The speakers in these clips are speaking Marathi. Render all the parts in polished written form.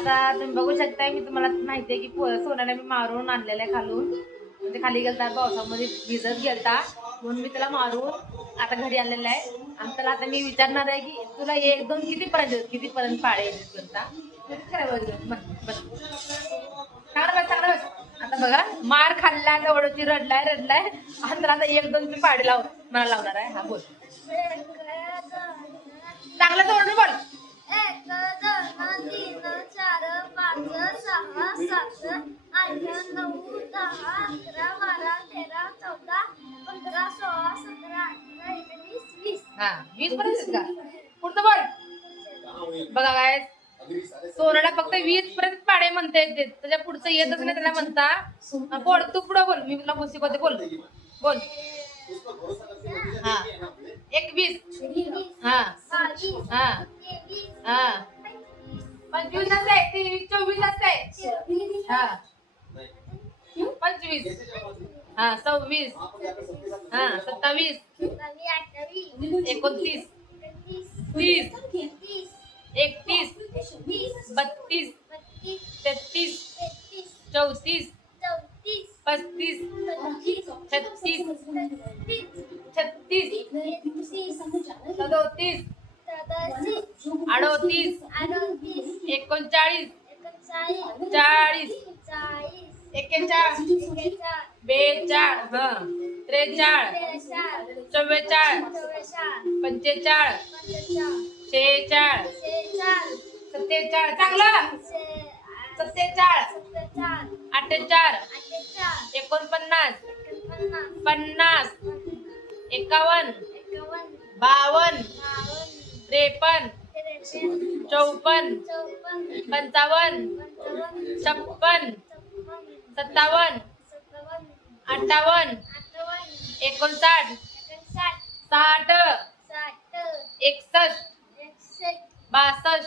आता तुम्ही बघू शकताय, मी तुम्हाला माहिती आहे की सोन्याला मी मारून आणलेलं आहे खालून. म्हणजे खाली गेलता पावसामध्ये भिजत गेलता म्हणून मी त्याला मारून आता घरी आणलेलं आहे. आणि त्याला आता मी विचारणार आहे की तुला 1-2 कितीपर्यंत पाळे येतात. बस चांगलं बस. आता बघा मार खाल्ला तेवढी रडलाय आणि त्याला आता 1-2 पाडे मला लावणार आहे. हा बोल चांगलं तोडून बोल. 1 2 3 4 5 6 7 8 9 10 11 12 13 14 15 16 17 18 19 20. हा 20 पर्यंत का पुढचं बोल. बघा काय सोनाला फक्त 20 पर्यंत पाडे म्हणता येते, त्याच्या पुढचं येतच नाही त्याला म्हणता. बोल तू पुढं बोल, मी तुला शिकवते. बोल बोल. हा 21 हा हा हा 25 असते, 24 असते. हा 25 हा 26 हा 27 29 30 31 32 33 34 35 36 36 37 38 39 40 41 42 हा 43 44 45 46 47 चांगलं 47 48 49 50 51 52 53 54 55 56 57 58 59 60 61 62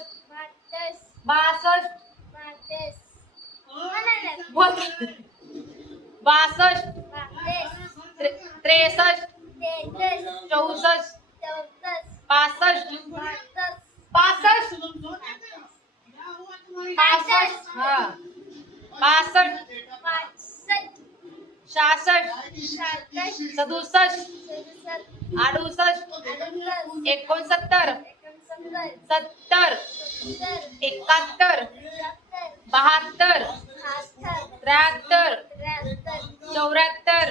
62 बोल 62 63 64 65 65 65 हा 65 66 67 68 69 70 71 72 73 74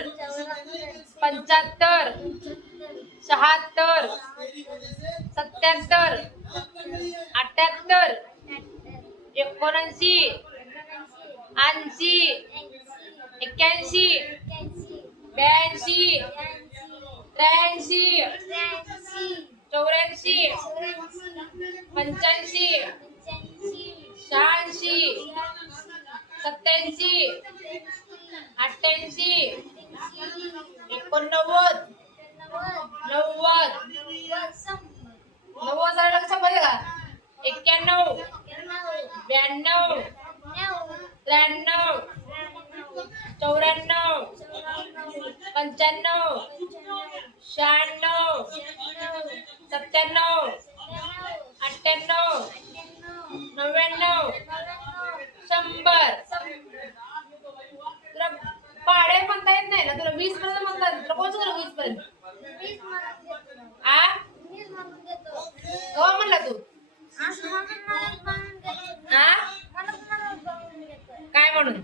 75 76 77 78 79 80 81 82 83 84 85 86 87 88 89 90 झालं लक्षात पाहिजे का 91 92 93 94 95 96 97 98 99 100 तुला पाडे म्हणता येत नाही ना, तुला 20 पर्यंत म्हणता येत. तुला कोणतं तुला 20 पर्यंत आ हो म्हणला तू हा काय म्हणून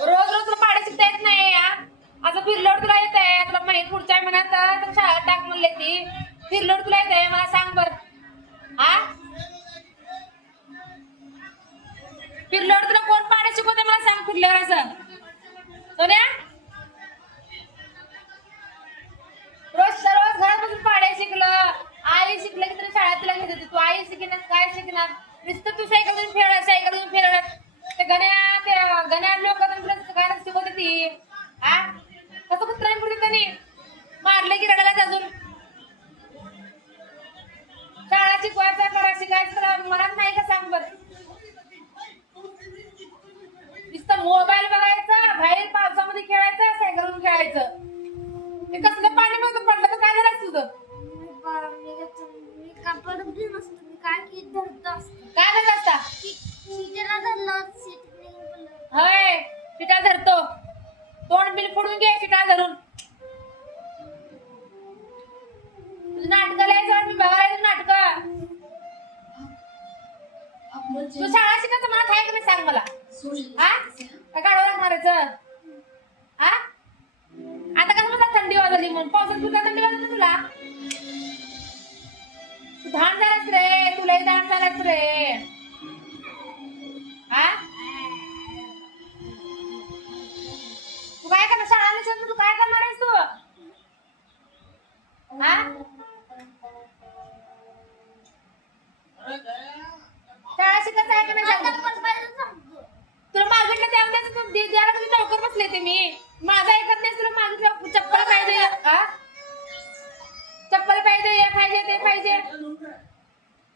रोज रोज तुला पाडे शिकता येत नाही. असं फिरल्यावर तुला येत आहे, तुला माहित पुढच्या महिन्यात तर शाळा टाक म्हणले ती फिरल्यावर तुला येत आहे. मला सांग बर हा फिरल्यावर तुला कोण पाडे शिकवते मला सांग फिरल्यावर असं सोन्या. रोज घरात बसून पाडे शिकलं, आई शिकलं की तरी शाळेत तुला घेत होती. तू आई शिकणार काय शिकणार, नुसतं तू सायकल फिरवणार ते गण्या लोक काय शिकवते ती हा कसं कुत्रा पुढे त्यांनी मारले की रडायला अजून. शाळा शिकायचं मनात नाही का सांग बरं. नुसतं मोबाईल बघायचा, बाहेर पावसामध्ये खेळायचं, सायकलवरून खेळायचं. ते कसलं पाणी पडलं तर काय झालं तुझं. काय की धरत असतं काय करत असता? सीटेला धरलं सीट पडलं. होय शिटा धरतो. तोंड बिल फोडून घे शिटा धरून. तुझं नाटकाला यायचं मी बघायला नाटक. तू शाळा शिकायचं मला आहे का नाही सांग मला. हा काय काढावं लागणारच. हा आता कसं मला थंडी वाजली म्हणून पावसात तुला थंडी वाजत ना तुला. तू धान झालास रे तुलाही धान झालास रे. हा तू काय करणार शाळा तू काय करणार आहेस तू. हा शाळा शिकायचं आहे का नाही सांग. आता पण बाहेर सांगतो. तुला मागितलं त्यावेळेस द्यायला तुझी नोकर बसले ते मी. माझं ऐकत नाही तुला मागितलं चप्पल पाहिजे. हा चप्पल पाहिजे हे पाहिजे ते पाहिजे.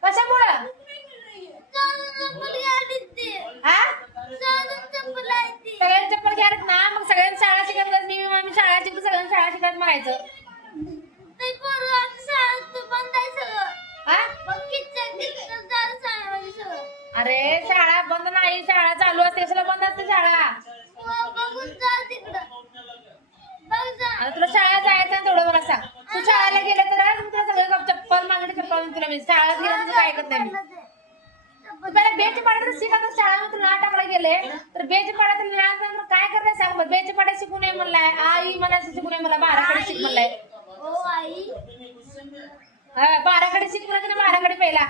कशामुळं. चप्पल घ्यायला ते. हा चप्पल आहे ती. सगळ्यांनी चप्पल घ्यायला ना मग सगळ्यांनी शाळा शिकायला मी शाळा शिकतो सगळ्यांनी शाळा शिकायला म्हणायचं. ते पोरं आता शाळेत बंद आहे सगळं. हा मग किचन झालं शाळेमध्ये सगळं. अरे शाळा बंद नाही शाळा चालू असते कशाला बंद असते शाळा. बघून जा तिकडं. बघ जा. आता तुला शाळा जायचं ना तेवढं मला सांग. तू शाळेला गेलं तर मी तुला सगळं चप्पल मागणी चप्पल तुला मी शाळेत गेलं तुझं काय ऐकत नाही मी. तू पहिला बेच पाड्या तर शिका तर शाळेमध्ये तुला नाव टाकला गेले तर बेच पाड्या तर काय करताय सांग बरं. बेच पाड्या शिकू नये म्हणलाय आई मला शिकू नये मला बाराकडे शिक म्हणलाय. ओ आई. हा बाराकडे शिक म्हणजे बाराकडे पहिला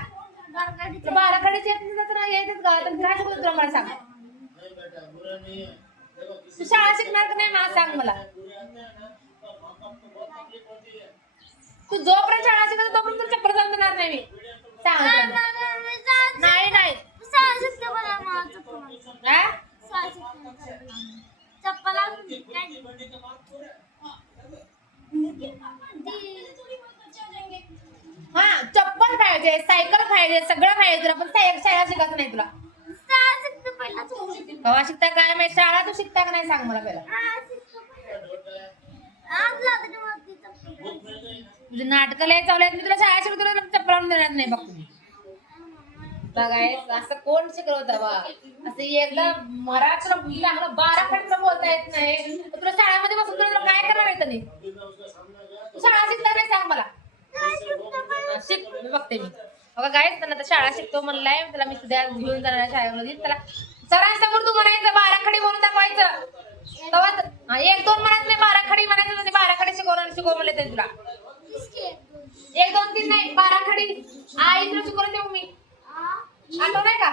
बारकाडीचं. बाराकडे यायचं का तर काय शिकवतो तुला मला सांग. तू शाळा शिकणार का नाही मला सांग मला. तू जोपर्यंत शाळा शिकत तोपर्यंत तुला चप्पल जाऊन देणार नाही मी सांग. नाही नाही शाळा शिकते मला मला चप्पल. हा? शाळा शिकते चप्पल आणून काय. हा चप्पल पाहिजे सायकल पाहिजे सगळं पाहिजे तुला पण शाळा शिकायचं नाही तुला. शाळा शिकते पहिला तू. कवा शिकता काय माहिती शाळा तू शिकता का नाही सांग मला पहिला. आज लागते मला ती चप्पल. तुझे नाटकाला चालू आहेत मी तुला शाळा शिकवतो तुला चप्पल आणून देणार नाही बघ तुम्ही. बघाय असं कोण शिकवतं बा असं एकदा मराठी चांगलं 12 खंड बोलता येत नाही तुला शाळेमध्ये बसून तुला काय करणार आहे नाही. तू शाळा शिकणार नाही सांग मला. शिक मी बघते मी बघा गायच त्यांना आता शाळा शिकतो म्हणलाय त्याला मी सुद्धा घेऊन जाणार शाळेमध्ये. त्याला सरांसमोर तू म्हणायचं 12 खडी म्हणून दाखवायचं. तेव्हा 1-2 म्हणत नाही 12 खडी म्हणायचं. 12 खडी शिकव म्हणले ते तुला. 1-2-3 नाही 12 खडी आई तुला शिकवून देऊ मी. आठवण आहे का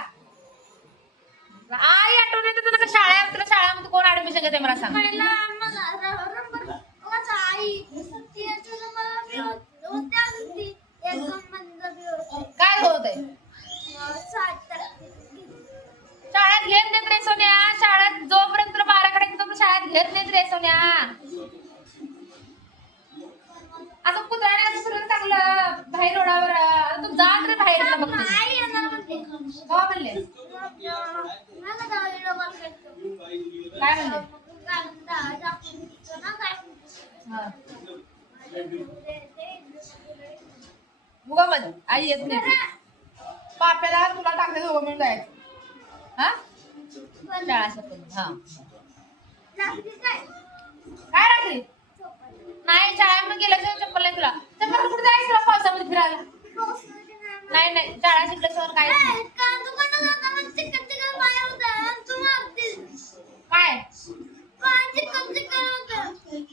आई आठवण आहे तर तुला शाळेमध्ये कोण ऍडमिशन घेते मला सांग. पहिला मला नंबर माझा आई ती तुला मला होते अजून ती 1-2 मंदिर काय होत आहे शाळेत घेत नाहीत रे सोन्या. शाळेत जोपर्यंत तुला 12 खडी तोपर्यंत शाळेत घेत नाहीत रे सोन्या. असं कुत्र्याने सुरू चांगलं बाहेर रोडावर तू जात रे बाहेर तुला बघते. आई येणार म्हणते. हो म्हणले मला गावी लोक काय म्हणले हा. उगामध्ये आई येत नाही पाप्याला तुला टाकले दोघं मिळून जायचं. हा शाळा शिकवली हा काय रात्री नाही शाळेमध्ये गेल्याशिवाय चप्पल नाही तुला. चप्पल कुठे जायचं तुला पावसामध्ये फिरायला. नाही नाही शाळा शिकल्याशिवाय काय काय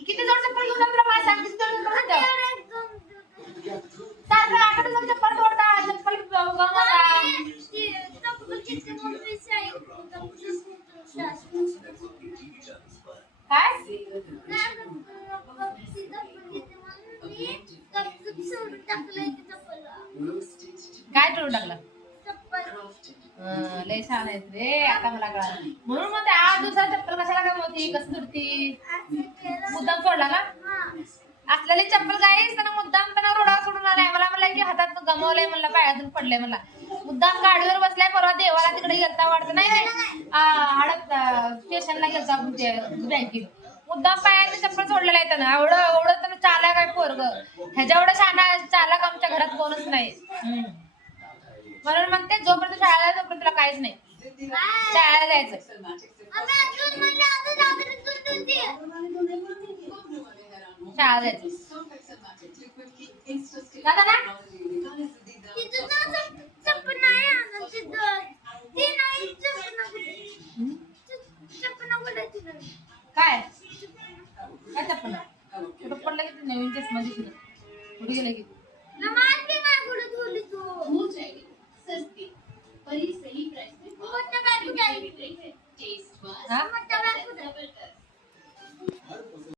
किती जोड चप्पल घेऊन तुला मला सांग. किती जोड चप्पल सारखं आठवड्यात जाऊन चप्पल तोडता चप्पल गमवता. काय तोडून टाकलं. लय छान आहेत रे आता मला कळालं. म्हणून मग 8 दिवसात चप्पल कशाला गमवती कसं तुडती मुद्दाम सोडला का. असलेली चप्पल काहीच त्यानं मुद्दाम त्यानं रोडावर सोडून आलाय. मला म्हणलं की हातात गमवलंय म्हणलं पायातून पडलंय म्हणला. मुद्दाम गाडीवर बसलाय परवा देवाला तिकडे गेलता वाटतं नाही हडप स्टेशनला गेलता बँकेत. मुद्दाम पायाने चप्पल सोडलेलं आहे त्यानं. एवढं त्यानं चालाय काय पोरग ह्याच्या एवढं शाना चालक आमच्या घरात कोणच नाही. म्हणून म्हणते जोपर्यंत शाळेला आहे, तोपर्यंत तुला काहीच नाही. शाळेला जायचं. शाळेला जायचं. दादा ना